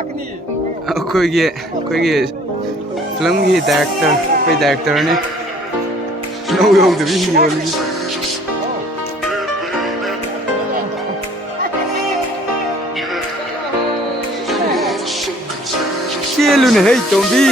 ꯑꯩꯈꯣꯏꯒꯤ ꯐꯤꯂꯝꯒꯤ ꯗꯥꯏꯔꯦꯛꯇꯔ ꯑꯩꯈꯣꯏ ꯗꯥꯏꯔꯦꯛꯇꯔꯅꯤ ꯅꯧ ꯌꯧꯗꯕꯤ ꯌꯣꯜꯂꯤ ꯆꯦꯜꯂꯨꯅꯦ ꯍꯩ ꯇꯣꯝꯕꯤ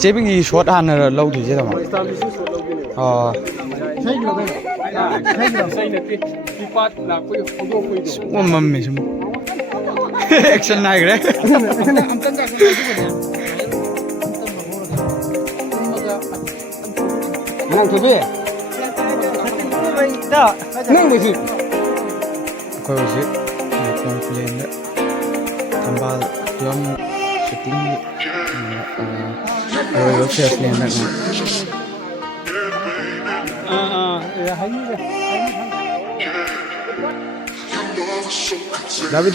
ꯆꯦꯕꯤꯒꯤ ꯁꯣꯠ ꯍꯥꯟꯅ ꯂꯧꯗꯣꯏꯁꯦ ꯇꯥꯃꯣ ꯃꯝꯃꯦ ꯁꯨꯝ ꯑꯦꯛꯁꯟ ꯅꯥꯏꯈ꯭ꯔꯦ ꯑꯩꯈꯣꯏ ꯍꯧꯖꯤꯛ ꯀꯣꯡꯄ꯭ꯂꯦꯟꯗ ꯊꯝꯕꯥꯜ ꯐꯤꯂꯝ ꯁꯨꯇꯤꯡꯒꯤ ꯑꯔꯣꯏꯕ ꯐꯦꯁꯅꯦ ꯍꯟꯗꯛꯅ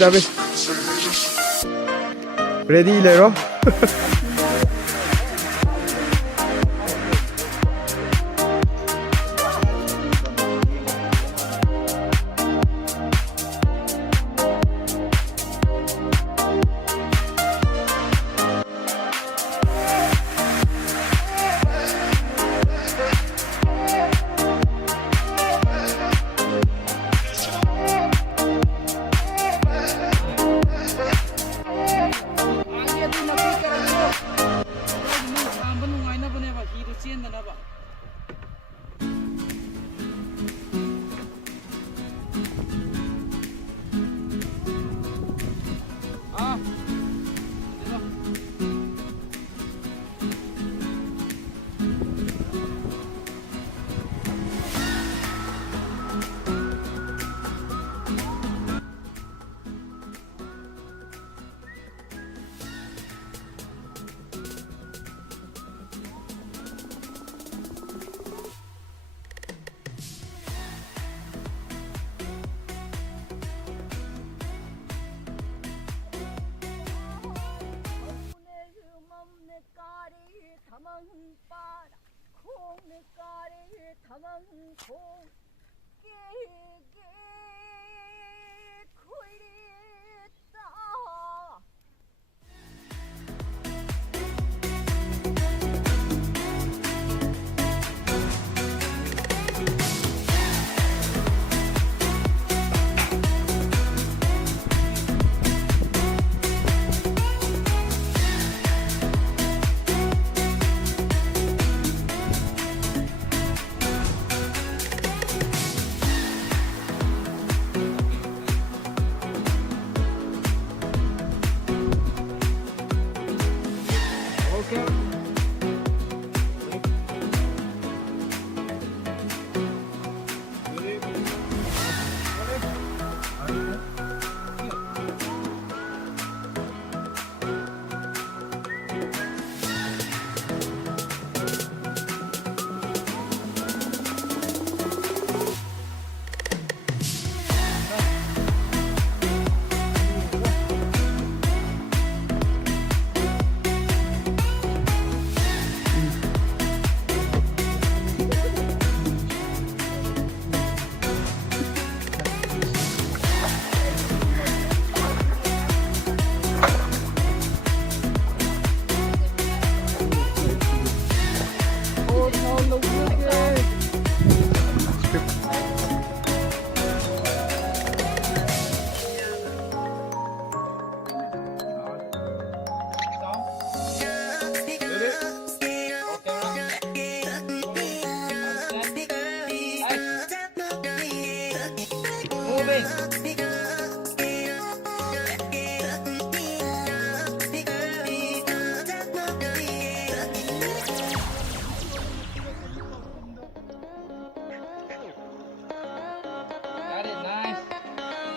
ꯗꯥꯕꯤ ꯔꯦꯗꯤ ꯂꯩꯔꯣ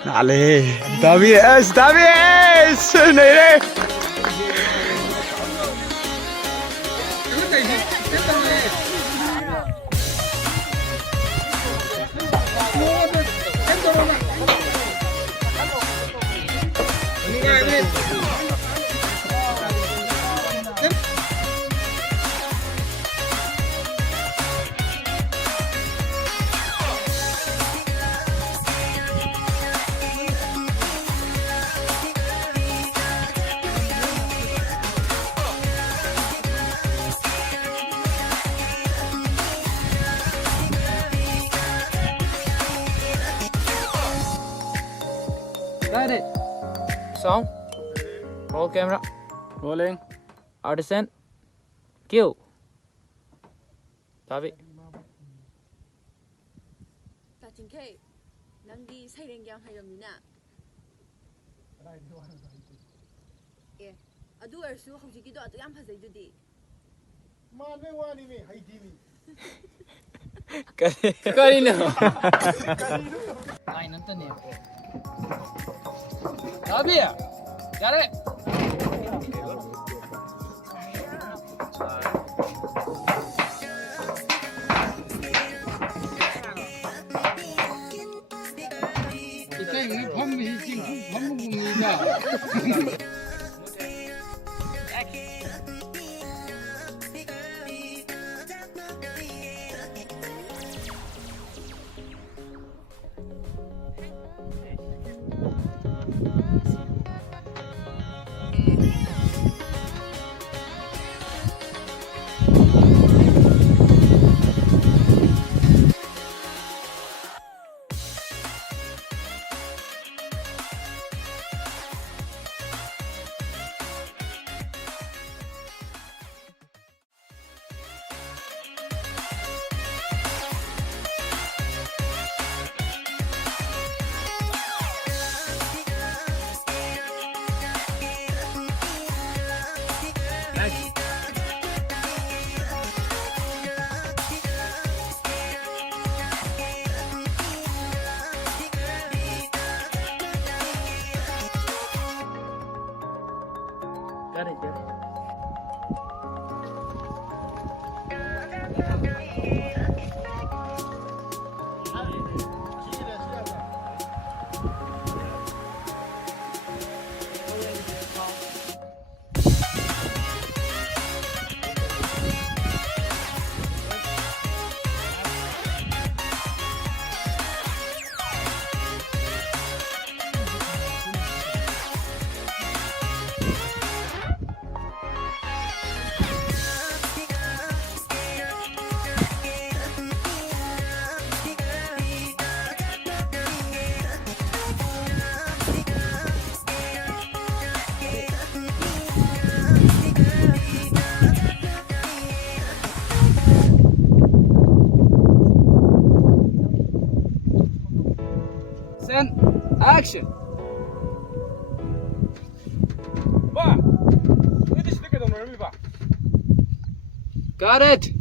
عليه دبيس नहीं रे Got it. Song. Roll camera. Rolling. Artisan. Kill. Tabi. K, 낭디 사이렌경 하려미나. 예, 아두 얼수 혹시기도 아두 양 파세이두디. 마네 와니미 하이디미. Kanino? Ay, nanto niya po. Tabi ah. Got it. 이게 밤이 지금 밤묵입니다. Got it, got it. Send action. 봐. 어디 시대게 너 얼미 봐. Got it.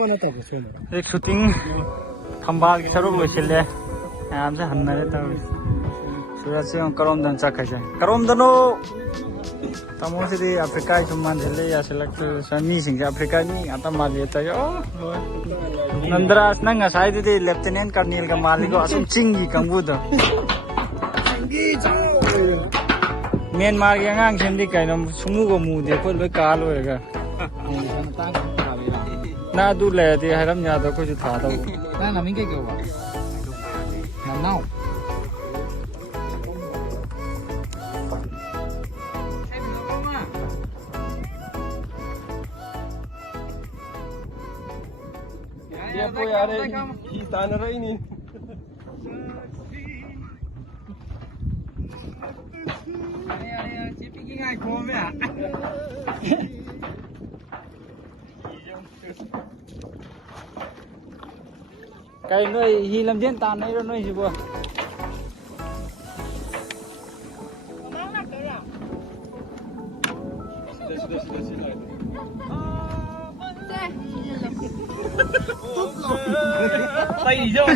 एक shooting खंबाल की सरुक लोइसिले आराम से हन्नरे तब सूरज से करोमदन चखैसे करोमदनो तमोसिदी अफ्रीका सुमान झेले या सेलेक्ट समी सिंह अफ्रीका नि आता माले त यो नंदरास नंग साइदुदी लेफ्टिनेंट कर्नल का मालिको असम चिंगी कंबुदो म्यांमार के अंगांग सेमदी कैनो सुमुगो मुदे को लोय का लोयगा ना दु लेदि हरम यादो को जु था दो ना नमिंग के क्यों बा now Dia po yare kita na rin ni. cái nơi hi làm diễn tàn đấy nơi gì bữa Tay vô.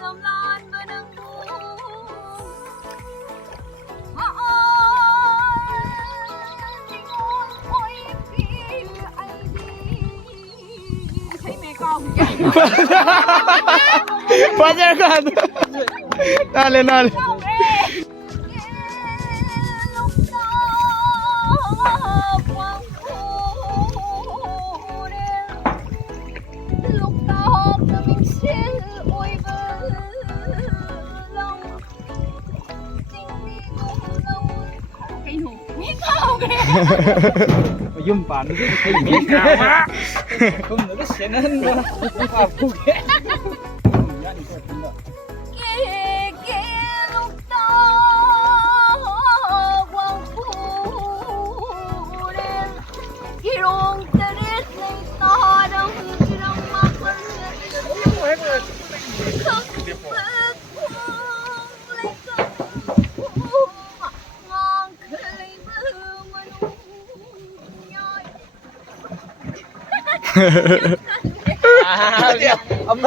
lòng lan bên đường thấy mẹ con Pacar kan. Dale, dale. lúc đó mình sẽ ôi bờ lòng cái hủ biết không dùng bản cái gì cao quá không nó rất xén hơn đó à phụ ghé kia lúc đó quang phủ đêm khi rong ta biết lấy to đông đông mà vẫn không biết lấy ngon cười mưa mà nhoi Ông